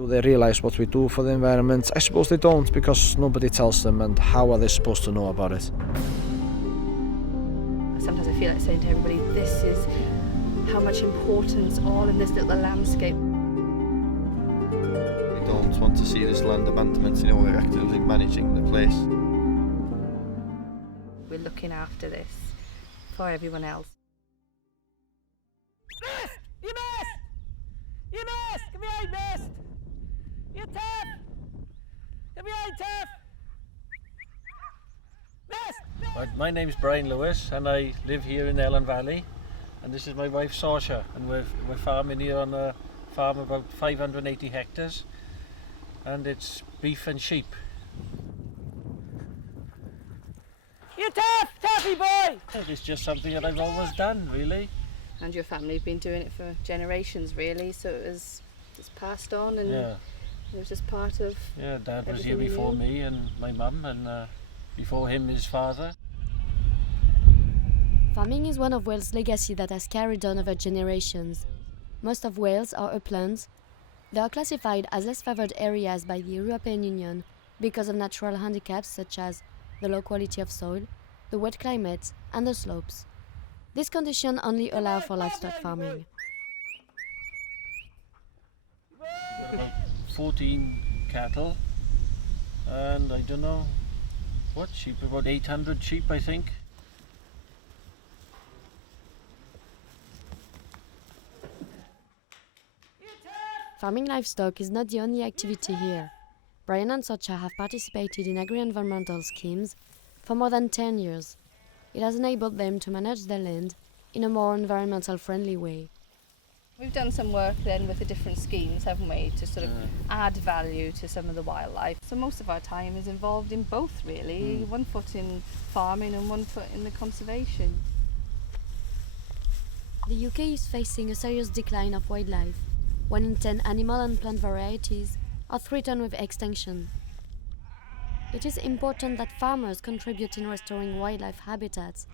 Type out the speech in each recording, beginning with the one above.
Do they realise what we do for the environment? I suppose they don't, because nobody tells them, and how are they supposed to know about it? Sometimes I feel like saying to everybody, this is how much importance all in this little landscape. We don't want to see this land abandonment, we're actively managing the place. We're looking after this for everyone else. Missed! You missed! You missed! Come behind, missed! You tough! Come behind, tough! Missed! My name's Brian Lewis and I live here in Ellan Valley, and this is my wife Saoirse, and we're farming here on a farm about 580 hectares, and it's beef and sheep. You tough! Toughy boy! It's just something that I've always done, really. And your family have been doing it for generations, really, so it's passed on, and Yeah. it was just part of... Yeah, Dad was here everything you before knew. me and my mum, and before him his father. Farming is one of Wales' legacy that has carried on over generations. Most of Wales are uplands. They are classified as less favoured areas by the European Union because of natural handicaps such as the low quality of soil, the wet climate and the slopes. This condition only allow for livestock farming. About 14 cattle, and I don't know what sheep, about 800 sheep I think. Farming livestock is not the only activity here. Brian and Saoirse have participated in agri-environmental schemes for more than 10 years. It has enabled them to manage their land in a more environmental friendly way. We've done some work then with the different schemes, haven't we, to sort of add value to some of the wildlife. So most of our time is involved in both, really. One foot in farming and one foot in the conservation. The UK is facing a serious decline of wildlife. 1 in 10 animal and plant varieties are threatened with extinction. It is important that farmers contribute in restoring wildlife habitats,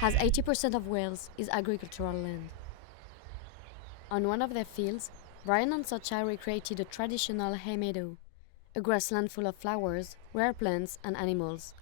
as 80% of Wales is agricultural land. On one of their fields, Brian and Saoirse recreated a traditional hay meadow, a grassland full of flowers, rare plants and animals.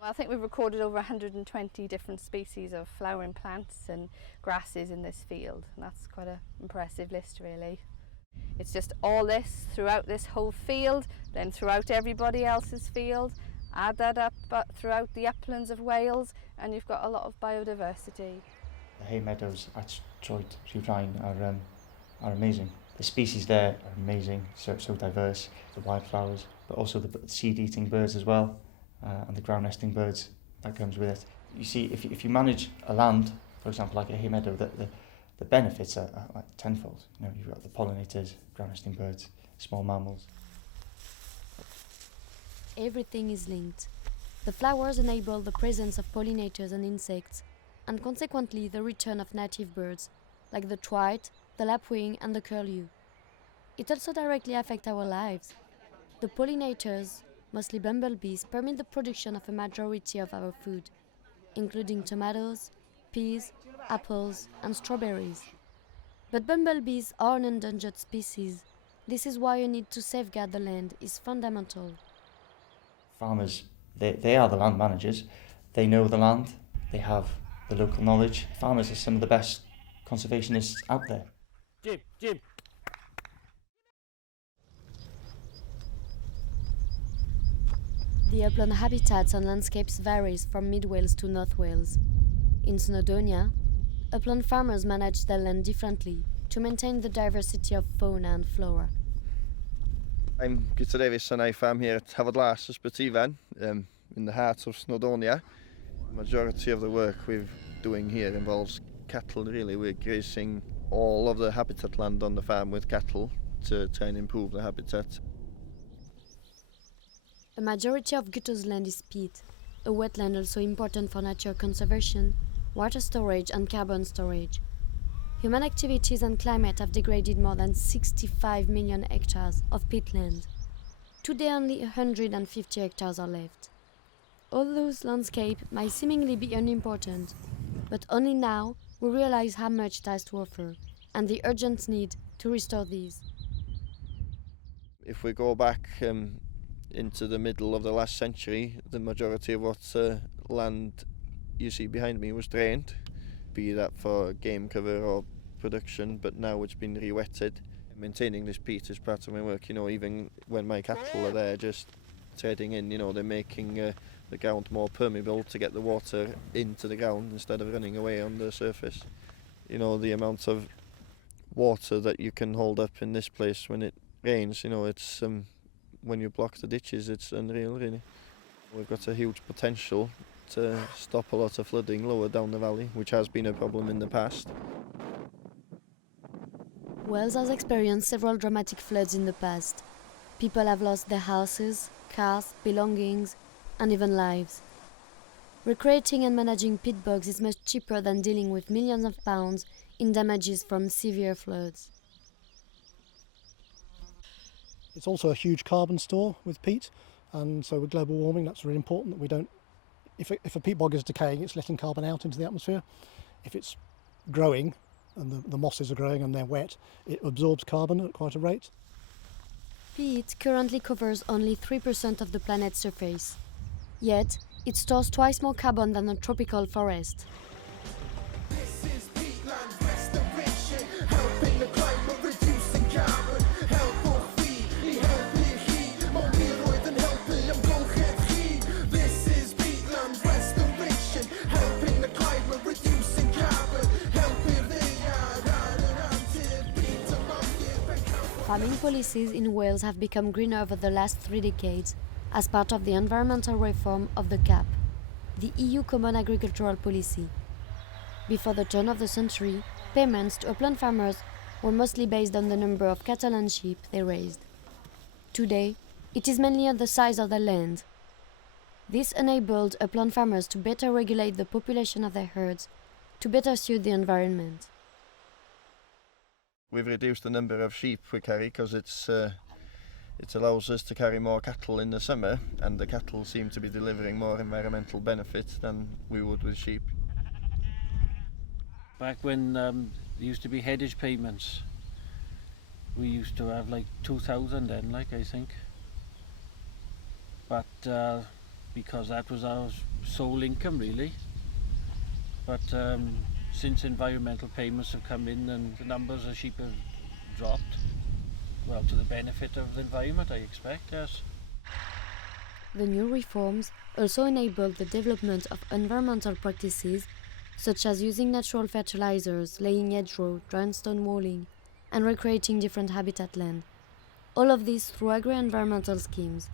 Well, I think we've recorded over 120 different species of flowering plants and grasses in this field, and that's quite an impressive list, really. It's just all this throughout this whole field, then throughout everybody else's field. Add that up throughout the uplands of Wales, and you've got a lot of biodiversity. The hay meadows at Rhyw are amazing. The species there are amazing, so diverse. The wildflowers, but also the seed-eating birds as well, and the ground-nesting birds that comes with it. You see, if you manage a land, for example, like a hay meadow, the benefits are like tenfold. You've got the pollinators, ground-nesting birds, small mammals. Everything is linked. The flowers enable the presence of pollinators and insects, and consequently the return of native birds, like the twite, the lapwing and the curlew. It also directly affects our lives. The pollinators, mostly bumblebees, permit the production of a majority of our food, including tomatoes, peas, apples and strawberries. But bumblebees are an endangered species. This is why a need to safeguard the land is fundamental. Farmers, they are the land managers. They know the land, they have the local knowledge. Farmers are some of the best conservationists out there. Jim. The upland habitats and landscapes varies from Mid Wales to North Wales. In Snowdonia, upland farmers manage their land differently to maintain the diversity of fauna and flora. I'm Guter Davies and I farm here at Hafod-las, Ysbyty in the heart of Snowdonia. The majority of the work we're doing here involves cattle, really. We're grazing all of the habitat land on the farm with cattle to try and improve the habitat. A majority of Guter's land is peat, a wetland also important for nature conservation, water storage and carbon storage. Human activities and climate have degraded more than 65 million hectares of peatland. Today only 150 hectares are left. All those landscapes might seemingly be unimportant, but only now we realize how much it has to offer and the urgent need to restore these. If we go back into the middle of the last century, the majority of what land you see behind me was drained, be that for game cover or production, but now it's been re-wetted. Maintaining this peat is part of my work, you know, even when my cattle are there just treading in, you know, they're making the ground more permeable to get the water into the ground instead of running away on the surface. You know, the amount of water that you can hold up in this place when it rains, you know, it's when you block the ditches, it's unreal really. We've got a huge potential to stop a lot of flooding lower down the valley, which has been a problem in the past. Wales has experienced several dramatic floods in the past. People have lost their houses, cars, belongings, and even lives. Recreating and managing peat bogs is much cheaper than dealing with millions of pounds in damages from severe floods. It's also a huge carbon store with peat, and so with global warming that's really important that we don't, if a peat bog is decaying, it's letting carbon out into the atmosphere. If it's growing and the mosses are growing and they're wet, it absorbs carbon at quite a rate. Peat currently covers only 3% of the planet's surface, yet it stores twice more carbon than a tropical forest. Farming policies in Wales have become greener over the last 3 decades as part of the environmental reform of the CAP, the EU Common Agricultural Policy. Before the turn of the century, payments to upland farmers were mostly based on the number of cattle and sheep they raised. Today, it is mainly on the size of their land. This enabled upland farmers to better regulate the population of their herds, to better suit the environment. We've reduced the number of sheep we carry because it allows us to carry more cattle in the summer, and the cattle seem to be delivering more environmental benefit than we would with sheep. Back when there used to be headage payments, we used to have like 2,000 then, like I think. But because that was our sole income really. But since environmental payments have come in and the numbers of sheep have dropped, well, to the benefit of the environment, I expect, yes. The new reforms also enabled the development of environmental practices such as using natural fertilizers, laying hedgerow, dry stone walling, and recreating different habitat land. All of this through agri-environmental schemes.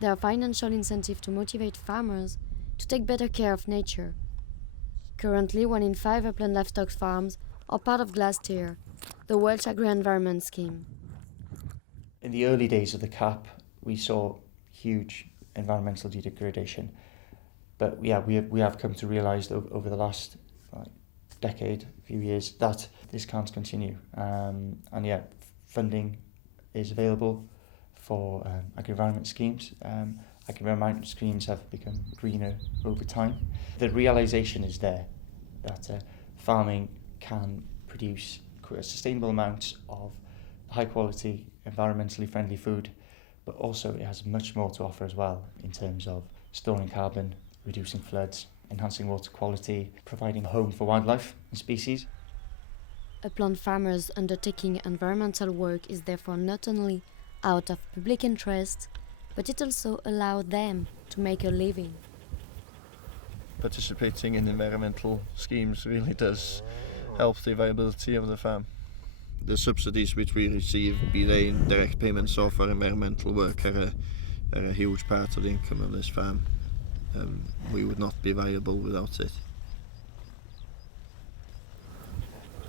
There are financial incentives to motivate farmers to take better care of nature. Currently, 1 in 5 upland livestock farms are part of GLAS-TEAR, the Welsh Agri-Environment Scheme. In the early days of the CAP, we saw huge environmental degradation. But yeah, we have come to realise over the last decade, few years, that this can't continue. And yeah, funding is available for agri-environment schemes. Agri-environment schemes have become greener over time. The realisation is there that farming can produce sustainable amounts of high quality, environmentally friendly food, but also it has much more to offer as well in terms of storing carbon, reducing floods, enhancing water quality, providing a home for wildlife and species. Upland farmers undertaking environmental work is therefore not only out of public interest, but it also allows them to make a living. Participating in environmental schemes really does help the viability of the farm. The subsidies which we receive, be they in direct payments or for environmental work, are a huge part of the income of this farm. We would not be viable without it.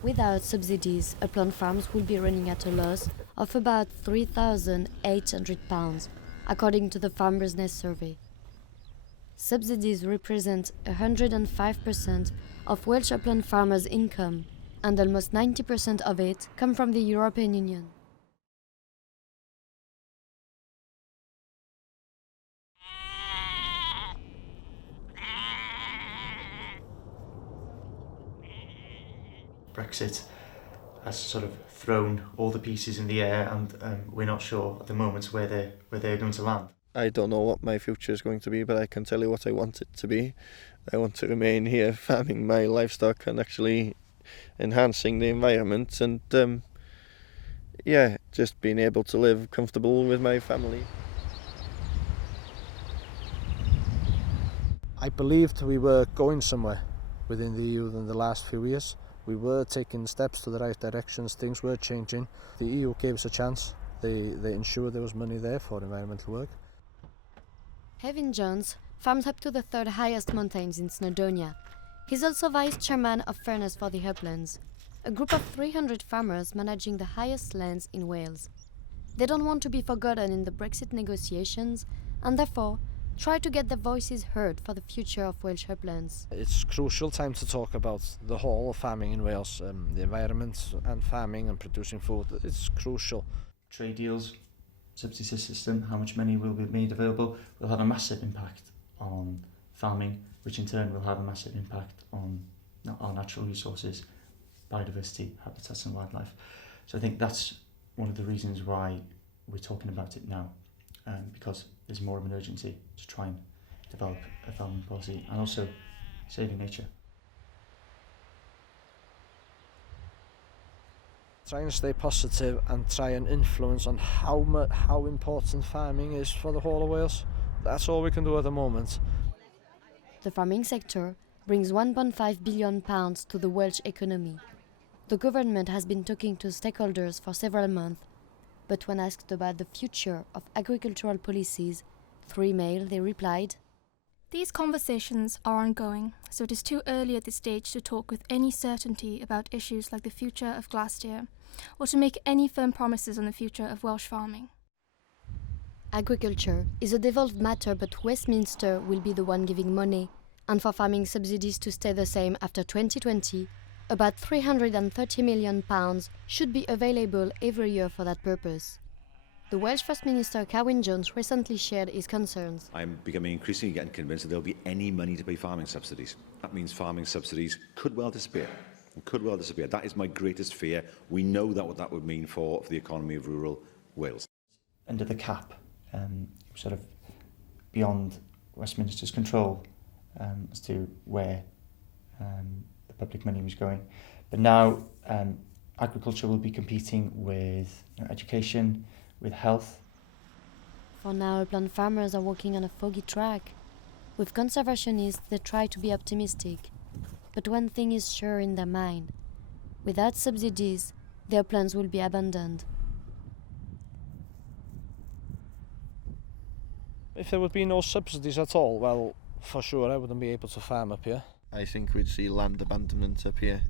Without subsidies, upland farms will be running at a loss of about £3,800, according to the Farm Business Survey. Subsidies represent 105% of Welsh upland farmers' income, and almost 90% of it come from the European Union. Brexit has sort of thrown all the pieces in the air, and we're not sure at the moment where they're going to land. I don't know what my future is going to be, but I can tell you what I want it to be. I want to remain here farming my livestock and actually enhancing the environment and just being able to live comfortable with my family. I believed we were going somewhere within the EU in the last few years. We were taking steps to the right directions, things were changing. The EU gave us a chance. They ensured there was money there for environmental work. Kevin Jones farms up to the third highest mountains in Snowdonia. He's also vice chairman of Fairness for the Uplands, a group of 300 farmers managing the highest lands in Wales. They don't want to be forgotten in the Brexit negotiations and therefore try to get their voices heard for the future of Welsh uplands. It's crucial time to talk about the whole of farming in Wales, the environment and farming and producing food. It's crucial. Trade deals, subsidy system, how much money will be made available, will have a massive impact on farming, which in turn will have a massive impact on our natural resources, biodiversity, habitats and wildlife. So I think that's one of the reasons why we're talking about it now, because there's more of an urgency to try and develop a farming policy and also saving nature. Trying to stay positive and try and influence on how important farming is for the whole of Wales. That's all we can do at the moment. The farming sector brings £1.5 billion to the Welsh economy. The government has been talking to stakeholders for several months, but when asked about the future of agricultural policies, through email they replied, "These conversations are ongoing, so it is too early at this stage to talk with any certainty about issues like the future of Glasgow, or to make any firm promises on the future of Welsh farming." Agriculture is a devolved matter, but Westminster will be the one giving money, and for farming subsidies to stay the same after 2020, about £330 million should be available every year for that purpose. The Welsh First Minister Kevin Jones recently shared his concerns. I'm becoming increasingly getting convinced that there'll be any money to pay farming subsidies. That means farming subsidies could well disappear. That is my greatest fear. We know that what that would mean for the economy of rural Wales. Under the cap, sort of beyond Westminster's control as to where the public money was going. But now agriculture will be competing with education, with health. For now, Upland Farmers are working on a foggy track. With conservationists, they try to be optimistic. But one thing is sure in their mind. Without subsidies, their plans will be abandoned. If there would be no subsidies at all, well, for sure I wouldn't be able to farm up here. I think we'd see land abandonment up here.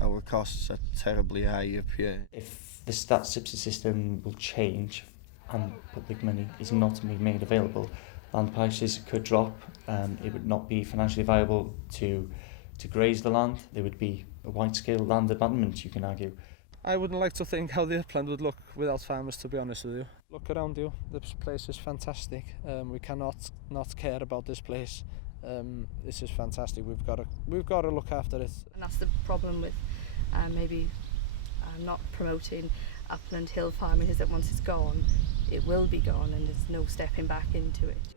Our costs are terribly high up here. If that subsidy system will change and public money is not being made available, land prices could drop. It would not be financially viable to graze the land. There would be a wide-scale land abandonment, you can argue. I wouldn't like to think how the upland would look without farmers, to be honest with you. Look around you, this place is fantastic. We cannot not care about this place. This is fantastic. We've got to look after it. And that's the problem with maybe not promoting upland hill farming, is that once it's gone, it will be gone and there's no stepping back into it.